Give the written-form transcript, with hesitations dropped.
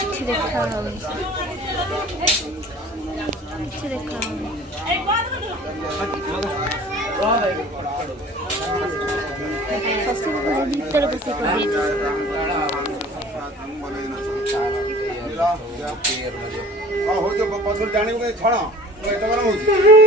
କିଛି ଦେଖା ହଉନି କିଛି ଦେଖା ହଉନି ଶଶୁର ଘର ଭିତରେ ବସି କହିଛି ହଉ ପଛରୁ ଜାଣିବୁ ଛଣ ଏତେ ଗରମ ହଉଛି